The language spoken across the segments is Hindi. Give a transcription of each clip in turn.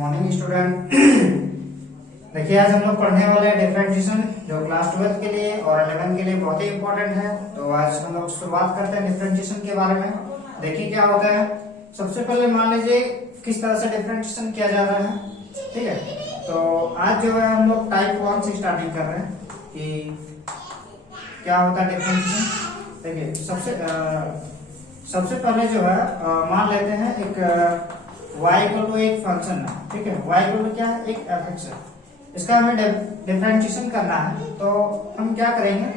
Morning student. देखिए आज हम लोग पढ़ने वाले हैं डिफरेंशिएशन, जो क्लास 12 के लिए और 11 के लिए बहुत ही इंपॉर्टेंट है। तो आज हम लोग शुरुआत करते हैं डिफरेंशिएशन के बारे में। देखिए क्या होता है। सबसे पहले मान लीजिए किस तरह से डिफरेंशिएशन किया जा रहा है, ठीक है। तो आज जो है हम लोग टाइप 1 से स्टार्टिंग कर रहे हैं कि क्या होता है डिफरेंशिएशन। देखिए सबसे पहले जो है मान लेते हैं एक y इक्वल टू एक फंक्शन है, ठीक है। y इक्वल टू क्या है, एक fx है। इसका हमें डिफरेंशिएशन करना है। तो हम क्या करेंगे,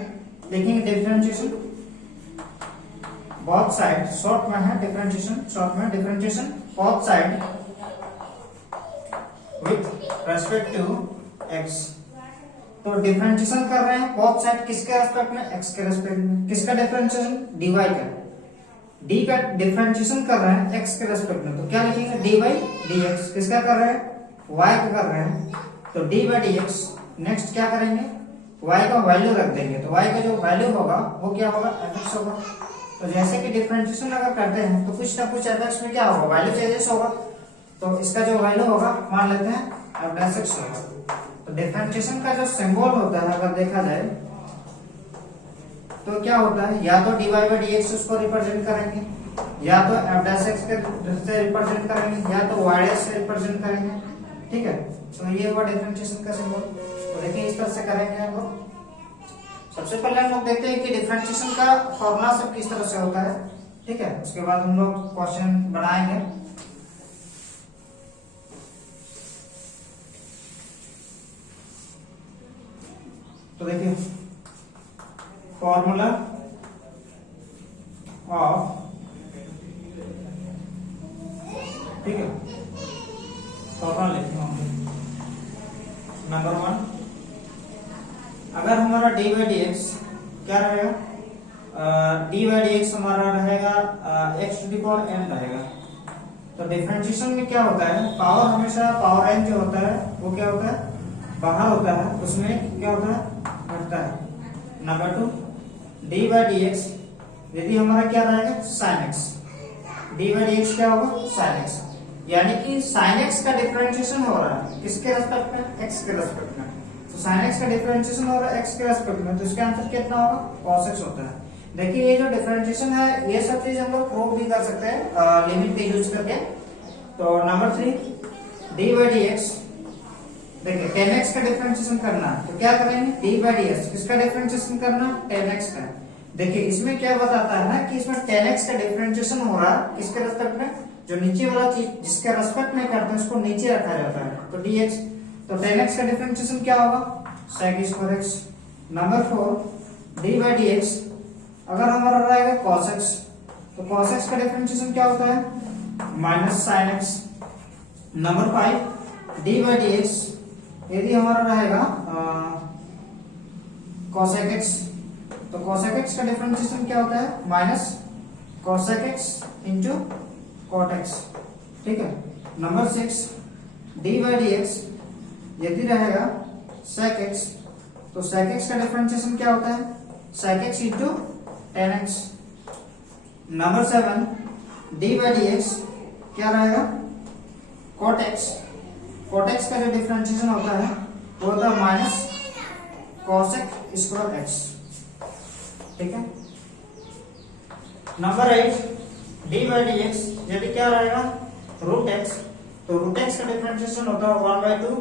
देखेंगे डिफरेंशिएशन बोथ साइड, शॉर्ट में है differentiation both side with respect to x। तो डिफरेंशिएशन कर रहे हैं बोथ साइड किसके रेस्पेक्ट में, x के रेस्पेक्ट में। किसका डिफरेंशिएशन, dy का। d का डिफरेंशिएशन कर रहे हैं x के रेस्पेक्ट में, तो क्या लिखेंगे dy dx। किसका कर रहे हैं, y का कर रहे हैं, तो dy dx। नेक्स्ट क्या करेंगे, y का वैल्यू रख देंगे, तो y का जो वैल्यू होगा वो क्या होगा, fx होगा। तो जैसे कि डिफरेंशिएशन अगर करते हैं तो कुछ ना कुछ fx में क्या होगा, वैल्यू चेंजेस होगा। तो इसका जो वैल्यू होगा मान लेते हैं f' होगा। तो डिफरेंशिएशन का जो सिंबल होता है अगर देखा जाए तो क्या होता है, या तो dy by dx उसको रिप्रेजेंट करेंगे, या तो f' से रिप्रेजेंट करेंगे, या तो y' से रिप्रेजेंट करेंगे, ठीक है। तो ये हुआ डिफरेंशिएशन का सिंबल। तो देखिए इस तरह से करेंगे हम लोग। सबसे पहले हम लोग देखते हैं कि डिफरेंशिएशन का फॉर्मूला सब किस तरह से होता है, ठीक है। उसके बाद हम लोग क्वेश्चन बनाएंगे। तो देखिए फॉर्मूला ऑफ, ठीक है, फॉर्मूला लिखते हैं। नंबर 1, अगर हमारा dy by dx क्या रहेगा, dy by dx हमारा रहेगा x to the power n रहेगा। तो डिफरेंशिएशन में क्या होता है, पावर हमेशा पावर n जो होता है वो क्या होता है, बाहर होता है, उसमें क्या होता है, घटता है। नंबर 2, dy by dx यदि हमारा क्या रहेगा sin x, dy by dx क्या होगा sin x, यानी कि sin x का डिफरेंशिएशन हो रहा है किसके रेस्पेक्ट में, x के रेस्पेक्ट में। तो sin x का डिफरेंशिएशन हो रहा है x के रेस्पेक्ट में, तो इसका आंसर कितना होगा, cos x होता है। देखिए ये जो डिफरेंशिएशन है ये सब चीज हम लोग प्रूव भी कर सकते हैं लिमिट का यूज करके। तो नंबर 3, dy by dx, देखिए 10x का डिफरेंशिएशन करना है तो क्या करेंगे, dy by dx किसका डिफरेंशिएशन करना, 10x का। देखिए इसमें क्या बताता है ना कि इसमें 10x का डिफरेंशिएशन हो रहा है किसके रेस्पेक्ट में, जो नीचे वाला चीज जिसके रेस्पेक्ट में करते हैं उसको नीचे रखा जाता है, तो dx। तो 10x का डिफरेंशिएशन क्या होगा, sec square x। Number 4, dy by dx अगर हमारा रहेगा cos x, तो cos x का डिफरेंशिएशन क्या होता है, minus sin x। Number 5, dy by dx यदि हमारा रहेगा cosec x, तो cosec x का डिफरेंशिएशन क्या होता है, minus cosec x into cot x, ठीक है। नंबर 6, dy by dx यदि रहेगा sec x, तो sec x का डिफरेंशिएशन क्या होता है, sec x into tan x। Number 7, dy by dx क्या रहेगा, cot x, cot x का जो डिफरेंशिएशन होता है वो होता है माइनस cosec स्क्वायर x, ठीक है। नंबर 8, dy by dx यदि क्या रहेगा रूट x, तो रूट x का डिफरेंशिएशन होता है 1/2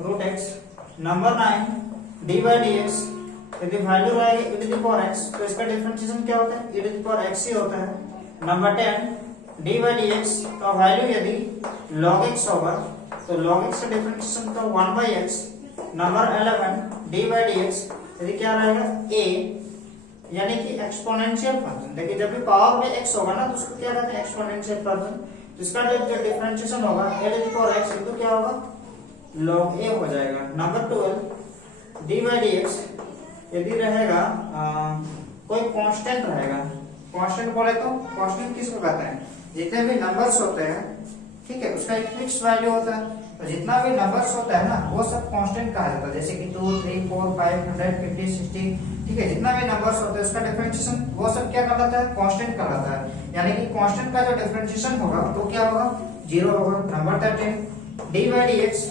root x। Number 9, dy by dx यदि वैल्यू रहेगी e to the power x, तो इसका डिफरेंशिएशन क्या होता है, e to the power x ही होता है। नंबर 10, dy by dx का वैल्यू यदि log x होगा तो log x का डिफरेंशिएशन का 1/x। Number 11, dy by dx यदि क्या रहेगा a, यानी कि एक्सपोनेंशियल फंक्शन। देखिए जब भी पावर में x होगा ना तो उसको क्या कहते हैं, एक्सपोनेंशियल फंक्शन। तो इसका जो डिफरेंशिएशन होगा a to the power x, तो क्या होगा, log a हो जाएगा। नंबर 12, dy by dx यदि रहेगा कोई कांस्टेंट रहेगा, कांस्टेंट बोले तो कांस्टेंट किसको कहते हैं, जितने भी नंबर्स होते हैं, ठीक है, उसका एक फिक्स वैल्यू होता है। तो जितना भी नंबर्स होता है ना वो सब कांस्टेंट कहा जाता है, जैसे कि 2, 3, 4, 5, 100, 50, 60, ठीक है। जितना भी नंबर्स होते हैं उसका डिफरेंशिएशन वो सब क्या कहलाता है, कांस्टेंट कहलाता है। यानी कि कांस्टेंट का जो डिफरेंशिएशन होगा वो क्या होगा, 0 होगा। Number 13, D by D x,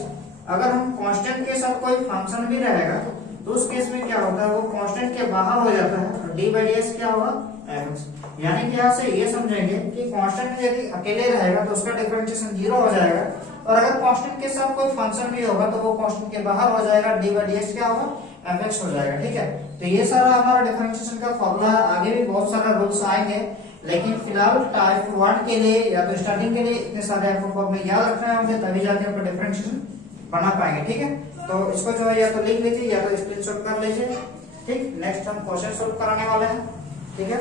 अगर हम कांस्टेंट के साथ कोई फंक्शन भी रहेगा तो उस केस में क्या होता है, वो कांस्टेंट के बाहर हो जाता है और डी बाई डी एक्स क्या होगा, एफ। यानी कि यहाँ से ये समझेंगे कि कांस्टेंट यदि अकेले रहेगा तो उसका डिफरेंशिएशन 0 हो जाएगा, और अगर कांस्टेंट के साथ कोई फंक्शन भी होगा तो वो कांस्टेंट के बाहर हो जाएगा, डी बाई डी एक्स क्या होगा, एफ एक्स हो जाएगा। ठीक है, तो ये सारा हमारा डिफरेंशिएशन का फॉर्मूला है। आगे भी बहुत सारा रूल्स आएंगे, लेकिन फिलहाल टाइप 1 के लिए या तो स्टार्टिंग के लिए इतने सारे आपको फॉर्मूले याद रखना है, तभी जाके आपको डिफरेंशिएशन बना पाएंगे। ठीक है, तो इसको जो है या तो लिख लीजिए या तो स्क्रीनशॉट कर लीजिए। ठीक, नेक्स्ट हम क्वेश्चन सोल्व कराने वाले हैं। ठीक है,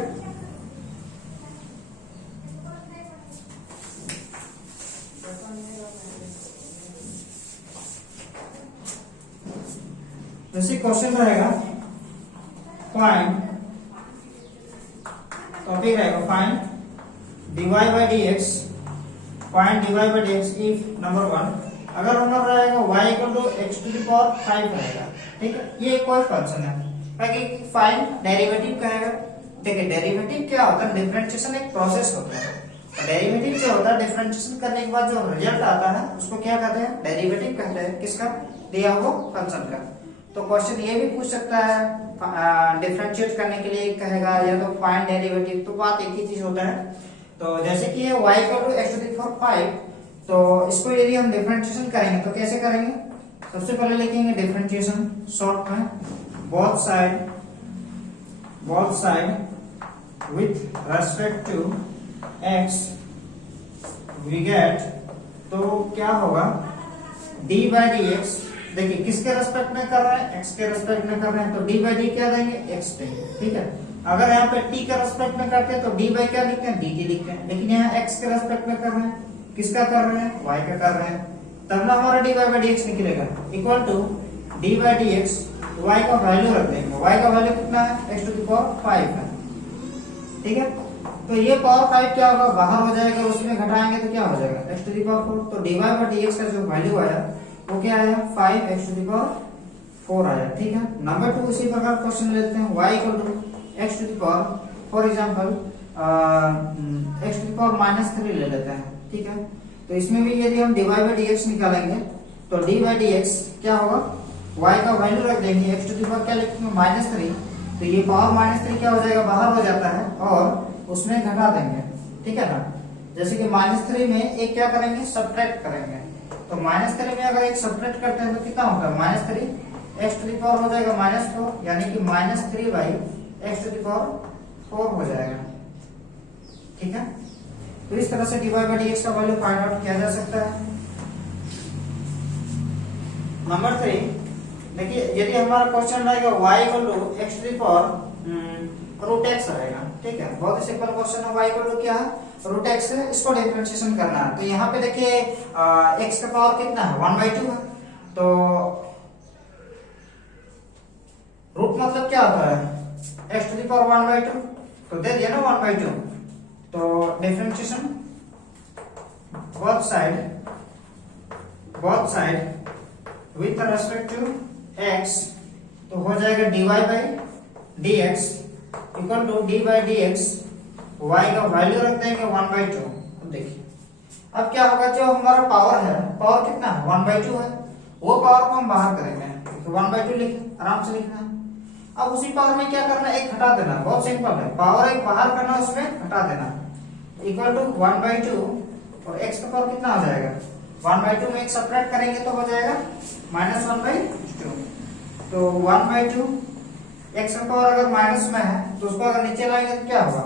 जैसे क्वेश्चन रहेगा फाइंड, टॉपिक रहेगा find dy by dx, find dy by dx if number 1, अगर हमारा रहेगा y equal to x to the power 5 रहेगा। ठीक है, ये कोई फंक्शन है, ताकि फाइंड डेरिवेटिव कहेगा। देखिए डेरिवेटिव क्या होता है, डिफरेंशिएशन एक प्रोसेस होता है, डेरिवेटिव जो होता है डिफरेंशिएशन करने के बाद जो रिजल्ट आता है उसको क्या कहते हैं, डेरिवेटिव कहते हैं। किसका, दिया हुआ फंक्शन का। तो क्वेश्चन ये भी पूछ सकता है डिफरेंशिएट करने के लिए कहेगा या तो फाइंड डेरिवेटिव, तो बात एक ही चीज होता है। तो जैसे कि ये y equal to x to the power 5, तो इसको यदि हम डिफरेंशिएशन करेंगे तो कैसे करेंगे, सबसे पहले लिखेंगे डिफरेंशिएशन शॉर्ट में, both side with respect to x we get, तो क्या होगा d बाई डी एक्स। देखिए किसके रेस्पेक्ट में कर रहे हैं, x के रेस्पेक्ट में कर रहे हैं, तो d बाई डी क्या देंगे, x देंगे। ठीक है, अगर यहाँ पे t के रेस्पेक्ट में करते हैं तो d बाई क्या लिखते हैं, dt लिखते हैं, लेकिन यहाँ x के रेस्पेक्ट में कर रहे हैं, किसका कर रहे हैं, y का कर रहे हैं, तब ना हमारा dy बाई dx निकलेगा equal to d by dx, y का वैल्यू रख देंगे, y का वैल्यू कितना है, x टू द पावर 5 है। ठीक है, तो ये पावर 5 क्या होगा, बाहर हो जाएगा, उसमें घटाएंगे तो क्या हो जाएगा, x टू द पावर 4, तो dy बाई dx का जो वैल्यू आया वो क्या आया, 5x टू द पावर 4 आया। ठीक है, नंबर 2 इसी प्रकार क्वेश्चन लेते हैं, y equal to x to the power, for example x to the power -3 ले लेते हैं। ठीक है, तो इसमें भी यदि हम dy बाई dx निकालेंगे तो d बाई dx क्या होगा, y का वैल्यू रख देंगे, x टू द पावर क्या लिखेंगे, -3, तो ये पावर -3 क्या हो जाएगा, बाहर हो जाता है और उसमें घटा देंगे। ठीक है ना, जैसे कि -3 में एक क्या करेंगे, सब्ट्रैक्ट करेंगे, तो -3 में अगर एक सब्ट्रैक्ट करते हैं तो कितना होगा, -3 x टू द पावर हो जाएगा -4, यानी कि -3 by x to the power 4 हो जाएगा। ठीक है, तो इस तरह से dy बाई dx का वैल्यू फाइंड आउट किया जा सकता है। नंबर 3 देखिए, यदि हमारा क्वेश्चन रहेगा y equal to x to the power root x रहेगा। ठीक है, बहुत ही सिंपल क्वेश्चन है, y इक्वल टू क्या है, रूट x है, इसको डिफरेंशिएशन करना है। तो यहाँ पे देखिए x का पावर कितना है, 1/2 है, तो रूट मतलब क्या होता है, x टू द पावर 1/2, तो दे दिया ना 1/2, तो differentiation both side with respect to x, तो हो जाएगा dy by dx equal to d by dx, y का वैल्यू रख देंगे 1/2। अब देखिए अब क्या होगा, जो हमारा पावर है, पावर कितना है, 1/2 है, वो पावर को हम बाहर करेंगे, तो 1/2 लिखें, आराम से लिखना है। अब उसी पावर में क्या करना है, एक हटा देना, बहुत सिंपल है, पावर एक बाहर करना, उसमें हटा देना, इक्वल टू 1/2, और x का पावर कितना हो जाएगा, 1/2 में एक सब्ट्रैक्ट करेंगे तो हो जाएगा -1/2, तो 1/2 x का पावर अगर माइनस में है तो उसको अगर नीचे लाएंगे तो क्या होगा,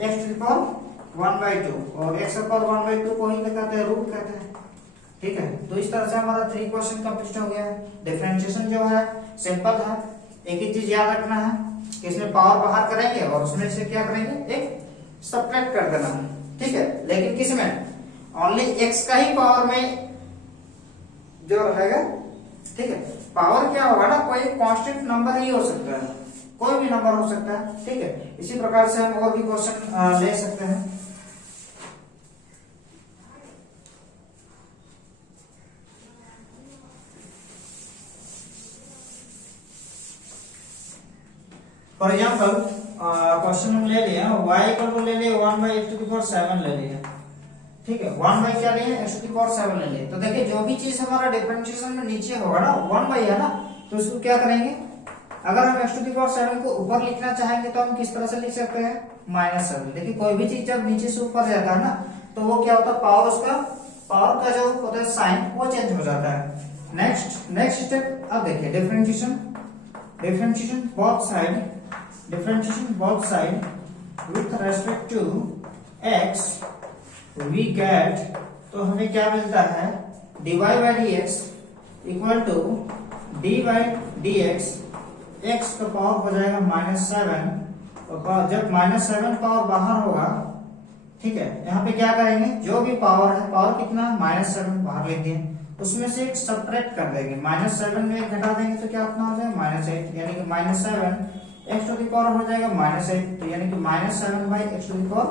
x टू द पावर 1/2, और x का पावर 1/2 को ही कहते हैं रूट कहते हैं। ठीक है, तो इस तरह से हमारा 3 क्वेश्चन कंप्लीट हो गया है। डिफरेंशिएशन जो है सिंपल है, एक ही चीज याद रखना है कि इसमें पावर बाहर करेंगे और उसमें से क्या करेंगे, एक सब्ट्रैक्ट कर देना। ठीक है, लेकिन किसमें, ओनली x का ही पावर में जो रहेगा। ठीक है, पावर क्या होगा ना, कोई कांस्टेंट नंबर ही हो सकता है, कोई भी नंबर हो सकता है। ठीक है, इसी प्रकार से हम और भी क्वेश्चन ले सकते हैं। फॉर एग्जाम्पल क्वेश्चन हम ले लिया y इक्वल टू ले लिया 1/x टू द पावर 7 ले लिया। ठीक है, 1 बाई क्या लिए, x टू द पावर 7 ले लिए। तो देखिए जो भी चीज हमारा डिफरेंशिएशन में नीचे होगा ना 1 बाई है ना, तो इसको क्या करेंगे, अगर हम x टू द पावर 7 को ऊपर लिखना चाहेंगे तो हम किस तरह से लिख सकते हैं, -7। देखिए कोई भी चीज जब नीचे से ऊपर जाता है ना तो वो क्या होता है, पावर उसका पावर का जो होता है साइन वो चेंज हो जाता है। नेक्स्ट स्टेप, अब देखिए differentiation both side with respect to x we get, तो हमें क्या मिलता है, dy by dx equal to d by dx, x का पावर हो जाएगा -7, और जब -7 पावर बाहर होगा, ठीक है, यहाँ पे क्या करेंगे, जो भी पावर है, पावर कितना, -7 बाहर लिख दिए, उसमें से एक सब्ट्रैक्ट कर देंगे, -7 में एक घटा देंगे तो क्या अपना हो जाएगा, -8, यानी कि -7 x टू द पावर हो जाएगा -8, तो यानी कि -7 by x to the power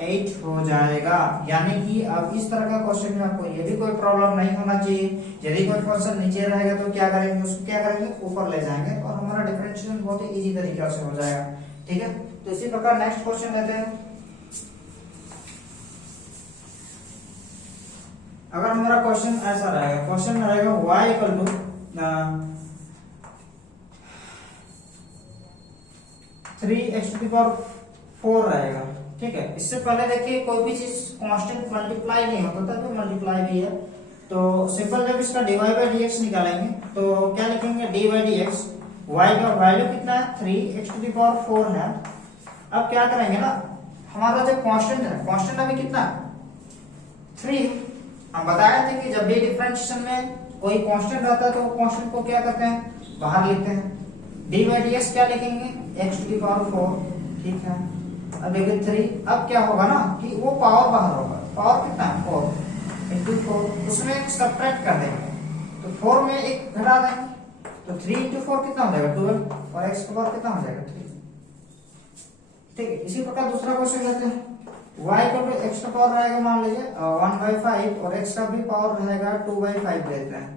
8 हो जाएगा। यानी कि अब इस तरह का क्वेश्चन में आपको ये भी कोई प्रॉब्लम नहीं होना चाहिए। यदि कोई क्वेश्चन नीचे रहेगा तो क्या करेंगे, उसको क्या करेंगे, ऊपर ले जाएंगे और हमारा डिफरेंशिएशन बहुत ही इजी तरीके से हो जाएगा। ठीक है, तो इसी प्रकार नेक्स्ट क्वेश्चन लेते हैं। अगर हमारा क्वेश्चन ऐसा रहेगा, क्वेश्चन रहेगा y equal to 3x to the power 4 रहेगा। ठीक है, इससे पहले देखिए कोई भी चीज कांस्टेंट मल्टीप्लाई नहीं होता था, तो मल्टीप्लाई भी है, तो सिंपल जब इसका dy बाई dx निकालेंगे तो क्या लिखेंगे, d बाई dx, y का वैल्यू कितना है, 3x टू द पावर 4 है। अब क्या करेंगे ना, हमारा जो कांस्टेंट है, कांस्टेंट अभी कितना, 3। हम बताए थे कि जब भी डिफरेंशिएशन में कोई कांस्टेंट रहता है तो कांस्टेंट को क्या करते हैं, बाहर लिखते हैं। d बाई dx क्या लिखेंगे, x टू द पावर 4। ठीक है, अब देखिए 3, अब क्या होगा ना कि वो पावर बाहर होगा, पावर कितना है, 4 इंटू 4, उसमें एक सब्ट्रैक्ट कर देंगे, तो 4 में एक घटा देंगे, तो 3 इंटू 4 कितना हो जाएगा, 12, और x का पावर कितना हो जाएगा, 3। ठीक है, इसी प्रकार दूसरा क्वेश्चन लेते हैं। y को तो x का पावर रहेगा मान लीजिए 1/5 और x का भी पावर रहेगा 2/5 लेते हैं।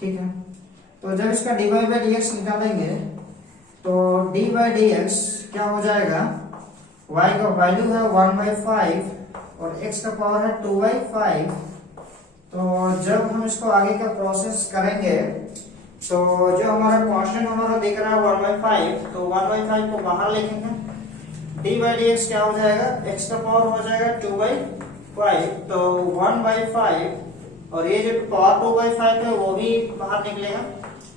ठीक है, तो जब इसका dy बाई dx निकालेंगे तो d बाई dx क्या हो जाएगा, y का वैल्यू है 1/5 और x का पावर है 2/5। तो जब हम इसको आगे का प्रोसेस करेंगे तो जो हमारा कांस्टेंट हमारा दिख रहा है 1/5, तो 1/5 को बाहर लिखेंगे, d बाई dx क्या हो जाएगा, x का पावर हो जाएगा 2/5, तो 1/5 और ये जो पावर 2/5 है वो भी बाहर निकलेगा।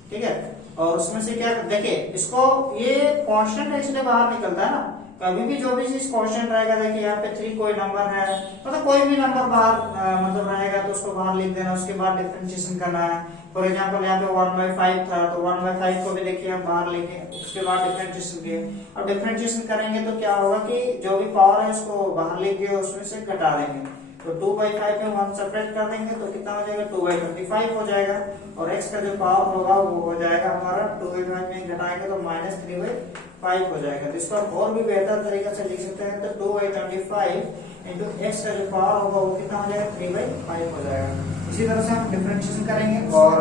ठीक है, और उसमें से क्या, देखिए इसको ये कांस्टेंट है इसलिए बाहर निकलता है ना, कभी भी जो भी चीज कांस्टेंट रहेगा, देखिए यहाँ पे 3 कोई नंबर है, मतलब कोई भी नंबर बाहर मतलब रहेगा तो उसको बाहर लिख देना, उसके बाद डिफरेंशिएशन करना है। फॉर एग्जांपल यहाँ पे 1/5 था तो 1/5 को भी देखिए हम बाहर लेंगे, उसके बाद डिफरेंशिएशन किए, अब डिफरेंशिएशन करेंगे तो क्या होगा कि जो भी पावर है उसको बाहर लिख दिए, उसमें से घटा देंगे, तो 2/5 में 1 सेपरेट कर देंगे तो कितना हो जाएगा, 2/25 हो जाएगा, और x का जो पावर होगा वो हो जाएगा हमारा 2/5 में घटाएंगे तो -3/5 हो जाएगा। तो इसको और भी बेहतर तरीके से लिख सकते हैं, तो 2/25 इंटू x का जो पावर होगा वो कितना हो जाएगा, 3/5 हो जाएगा। इसी तरह से हम डिफरेंशिएशन करेंगे, और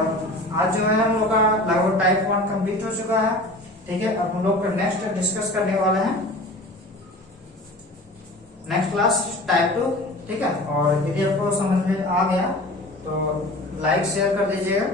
आज जो है हम लोग का लगभग टाइप 1 कंप्लीट हो चुका है। ठीक है, अब हम लोग नेक्स्ट डिस्कस करने वाले हैं नेक्स्ट क्लास टाइप 2। ठीक है, और यदि आपको समझ में आ गया तो लाइक शेयर कर दीजिएगा।